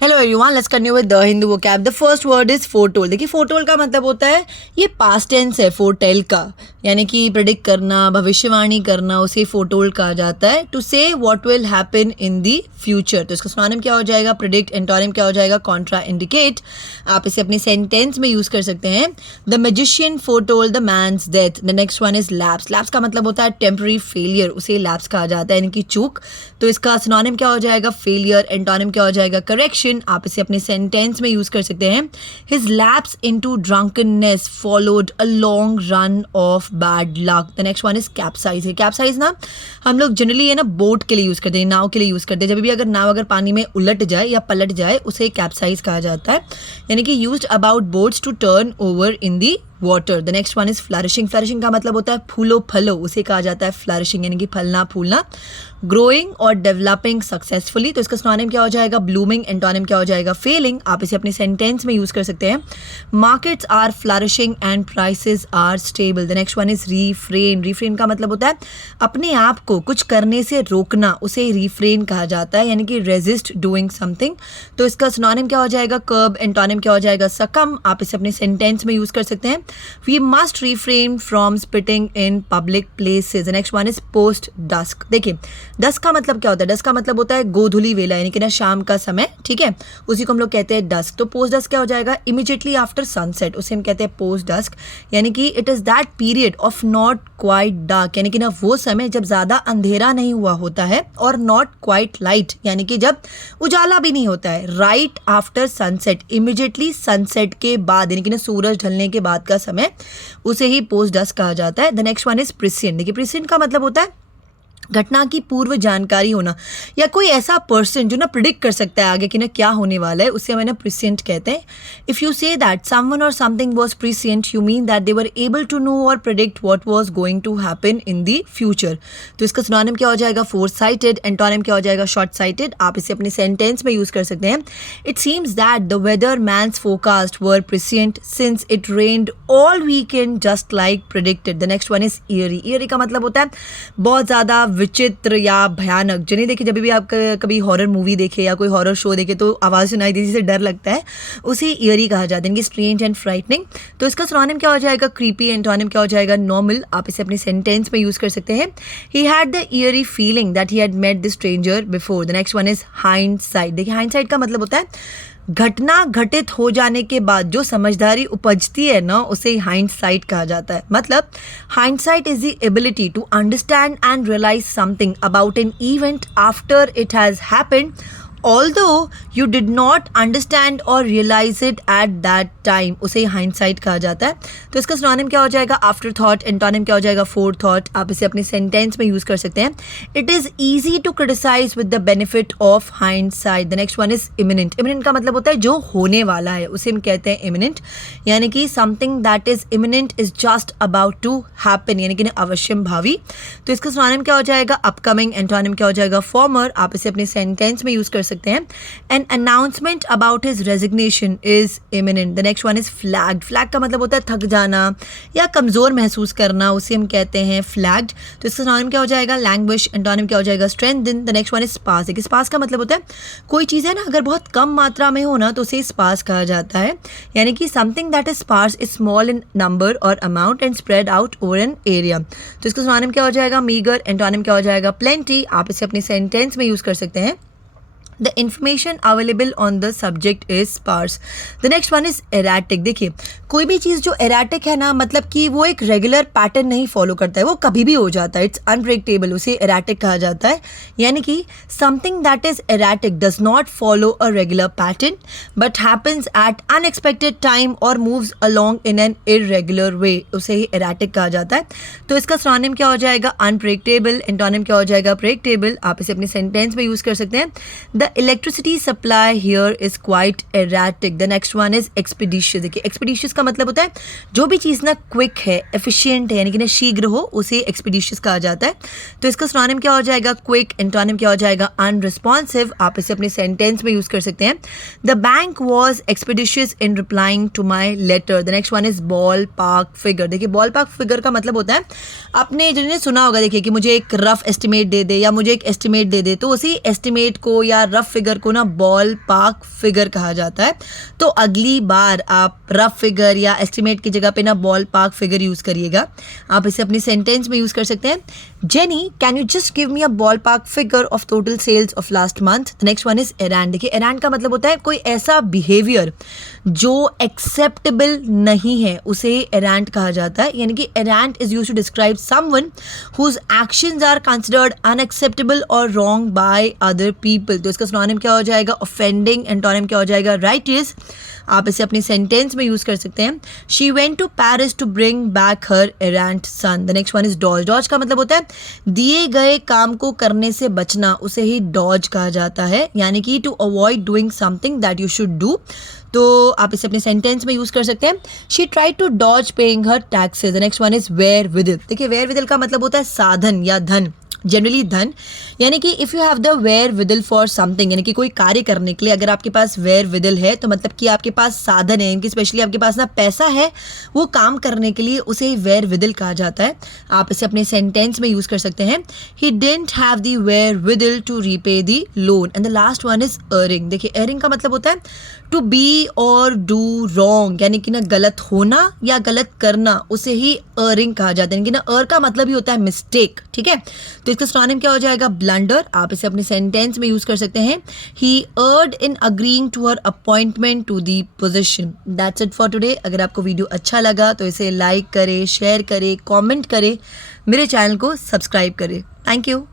Hello everyone, let's continue with the Hindu vocab. The first word is foretold. देखिए foretold का मतलब होता है, ये पास्ट टेंस है फोरटेल का, यानी कि प्रेडिक्ट करना, भविष्यवाणी करना, उसे फोरटोल कहा जाता है। टू से what will happen in the future, तो इसका सिनोनिम क्या हो जाएगा? प्रेडिक्ट। एंटोनिम क्या हो जाएगा? Contraindicate. आप इसे अपनी सेंटेंस में यूज कर सकते हैं। The magician foretold the man's death. The next one is lapse. Lapse का मतलब होता है टेम्पररी फेलियर, उसे लैप्स कहा जाता है, यानी कि चूक। तो इसका सिनोनिम क्या हो जाएगा? फेलियर। एंटोनिम क्या हो जाएगा? करेक्शन। आप इसे अपने सेंटेंस में यूज कर सकते हैं। His lapse into drunkenness followed a long run of bad luck. The next one is capsize. Capsize ना हम लोग जनरली है ना बोट के लिए यूज करते हैं, नाव के लिए यूज करते हैं। जब भी अगर नाव पानी में उलट जाए या पलट जाए उसे कैप्साइज कहा जाता है, यानी कि used about boats to turn over in the water. The next one is flourishing. Flourishing का मतलब होता है फूलो फलो, उसे कहा जाता है फ्लरिशिंग, यानी कि फलना फूलना। ग्रोइंग और डेवलपिंग सक्सेसफुली, तो इसका सिनोनिम क्या हो जाएगा? ब्लूमिंग। एंटोनिम क्या हो जाएगा? फेलिंग। आप इसे अपने सेंटेंस में यूज कर सकते हैं। Markets are flourishing and prices are stable. The next one is refrain. Refrain का मतलब होता है अपने आप को कुछ करने से रोकना, उसे रीफ्रेन कहा जाता है, यानी कि रेजिस्ट डूइंग समथिंग। तो इसका सिनोनिम क्या हो जाएगा? कर्ब। एंटोनिम क्या हो जाएगा? सकम। आप इसे अपने सेंटेंस में यूज कर सकते हैं। We must refrain from spitting in public places. The next one is post dusk. देखिए डस्क का मतलब क्या होता है? डस्क का मतलब होता है गोधूली वेला, यानी कि ना शाम का समय, ठीक है, उसी को हम लोग कहते हैं डस्क। तो पोस्ट डस्क क्या हो जाएगा? इमीडिएटली आफ्टर सनसेट, उसे हम कहते हैं पोस्ट डस्क, यानी कि it is that period of not quite dark, यानी कि ना वो समय जब ज्यादा अंधेरा नहीं हुआ होता है, और नॉट क्वाइट लाइट, यानी कि जब उजाला भी नहीं होता है। Right after sunset, immediately sunset के बाद, यानी कि ना सूरज ढलने के बाद का समय, उसे ही पोस्ट डस्क कहा जाता है। The next one is present. देखिए प्रिसेंट का मतलब होता है घटना की पूर्व जानकारी होना, या कोई ऐसा पर्सन जो ना प्रिडिक्ट कर सकता है आगे कि ना क्या होने वाला है, उसे हमें ना प्रिसेंट कहते हैं। If you say that someone or something was prescient, you mean that they were able to know or predict what was going to happen in the future. तो इसका सिनोनिम क्या हो जाएगा? फोरसाइटेड। एंटोनिम क्या हो जाएगा? Short sighted. आप इसे अपने सेंटेंस में यूज कर सकते हैं। It seems that the weather man's forecast were prescient since it rained all weekend just like predicted. The next one is eerie. Eerie का मतलब होता है बहुत ज्यादा विचित्र या भयानक। जिन्हें देखिए, जब भी आप कभी हॉरर मूवी देखे या कोई हॉरर शो देखे तो आवाज़ सुनाई देती जिससे डर लगता है, उसे ईयरी कहा जाता है, यानी स्ट्रेंज एंड फ्राइटनिंग। तो इसका सिनोनिम क्या हो जाएगा? क्रीपी। एंटोनिम क्या हो जाएगा? नॉर्मल। आप इसे अपने सेंटेंस में यूज कर सकते हैं। He had the eerie feeling that he had met the stranger before. The next one is hindsight. देखिए हाइंडसाइट का मतलब होता है घटना घटित हो जाने के बाद जो समझदारी उपजती है ना, उसे हाइंडसाइट कहा जाता है। मतलब hindsight is the ability to understand and realise something about an event after it has happened, although you did not understand or realize it at that time, उसे हाइंडसाइट कहा जाता है। तो इसका सिनोनिम क्या हो जाएगा? After thought. एंटोनिम क्या हो जाएगा? Forethought. आप इसे अपने सेंटेंस में यूज कर सकते हैं। It is easy to criticise with the benefit of hindsight. The next one is imminent. Imminent का मतलब होता है जो होने वाला है, उसे हम कहते हैं इमिनेंट, यानी कि something that is imminent is just about to happen, यानी कि अवश्यम भावी। तो इसका सिनोनिम क्या हो जाएगा? अपकमिंग। एंटोनिम क्या हो जाएगा? फॉर्मर। आप इसे अपने सेंटेंस में यूज कर सकते हैं। An announcement about his resignation is imminent. The next one is flagged. Flag का मतलब होता है थक जाना या कमजोर महसूस करना, उसे हम कहते हैं flagged. तो इसका सिनोनिम क्या हो जाएगा? languish. एंटोनिम क्या हो जाएगा? strengthen. The next one is sparse. देखिए sparse का मतलब होता है कोई चीज़ है ना अगर बहुत कम मात्रा में हो ना तो उसे sparse कहा जाता है, यानी कि something that is sparse is small in number or amount and spread out over an area. तो इसका सिनोनिम क्या हो जाएगा? meager. एंटोनिम क्या हो जाएगा? plenty. आप इसे अपने सेंटेंस में यूज कर सकते हैं। The information available on the subject is sparse. The next one is erratic. देखिए कोई भी चीज़ जो erratic है ना, मतलब कि वो एक रेगुलर पैटर्न नहीं फॉलो करता है, वो कभी भी हो जाता है, इट्स अनप्रेडिक्टेबल, उसे erratic कहा जाता है। यानी कि something that is erratic does not follow a regular pattern but happens at unexpected time or moves along in an irregular way, उसे ही erratic कहा जाता है। तो इसका सिनोनिम क्या हो जाएगा? अनप्रेडिक्टेबल। एंटोनिम क्या हो जाएगा? प्रेडिक्टेबल। आप इसे अपने सेंटेंस में यूज कर सकते हैं। The electricity supply here is quite erratic. The next one is expeditious. देखिए expeditious का मतलब होता है जो भी चीज़ ना क्विक है, efficient है, यानी कि ना शीघ्र हो, उसे expeditious कहा जाता है। तो इसका सिनोनिम क्या हो जाएगा? क्विक। एंटोनिम क्या हो जाएगा? अनरिस्पॉन्सिव। आप इसे अपने सेंटेंस में यूज कर सकते हैं। The bank was expeditious in replying to my letter. The next one is ball park figure. देखिए बॉल पार्क फिगर का मतलब होता है आपने जिन्हें सुना होगा, देखिए कि मुझे एक रफ एस्टिमेट दे दे या मुझे एक एस्टिमेट दे दे, तो उसी एस्टिमेट को या रफ फिगर को ना बॉल पार्क फिगर कहा जाता है। तो अगली बार आप रफ फिगर या एस्टिमेट की जगह पे ना बॉल पार्क फिगर यूज़ करिएगा। आप इसे अपनी सेंटेंस में यूज़ कर सकते हैं। Jenny, can you just give me a ball park figure of total sales of last month. Next one is errant. देखिए एरांड का मतलब होता है कोई ऐसा बिहेवियर जो एक्सेप्टेबल नहीं है, उसे एरांड कहा जाता है। यानी कि errant is used to describe someone whose actions are considered unacceptable और रॉन्ग बाय अदर पीपल। तो इसका सिनोनिम क्या हो जाएगा? ऑफेंडिंग। एंटोनिम क्या हो जाएगा? राइटियस। आप इसे अपनी सेंटेंस में यूज कर सकते हैं। She went to Paris to bring back her errant son. The next one is dodge. Dodge का मतलब होता है दिए गए काम को करने से बचना, उसे ही डॉज कहा जाता है। यानी कि to avoid doing something that you should do. तो आप इसे अपने सेंटेंस में यूज कर सकते हैं। She try to dodge paying her taxes. The next one is wherewithal. देखिए वेयर विदिल का मतलब होता है साधन या धन, जनरली धन। यानी कि if you have the wherewithal for something, यानी कि कोई कार्य करने के लिए अगर आपके पास वेयर विदिल है तो मतलब कि आपके पास साधन है, इनकी स्पेशली आपके पास ना पैसा है वो काम करने के लिए, उसे वेयर विदिल कहा जाता है। आप इसे अपने सेंटेंस में यूज कर सकते हैं। He didn't have the wherewithal to repay the loan. And the last one is erring. देखिए एरिंग का मतलब होता है to be or do wrong, यानी कि ना गलत होना या गलत करना, उसे ही अर्रिंग कहा जाता है। यानी कि ना अर का मतलब ही होता है मिस्टेक। ठीक है, तो इसका सिनोनिम क्या हो जाएगा? ब्लंडर। आप इसे अपने सेंटेंस में यूज कर सकते हैं। He erred in agreeing to her appointment to the position. That's it for today. अगर आपको वीडियो अच्छा लगा तो इसे लाइक करें, शेयर करें, कमेंट करें, मेरे चैनल को सब्सक्राइब करें। Thank you.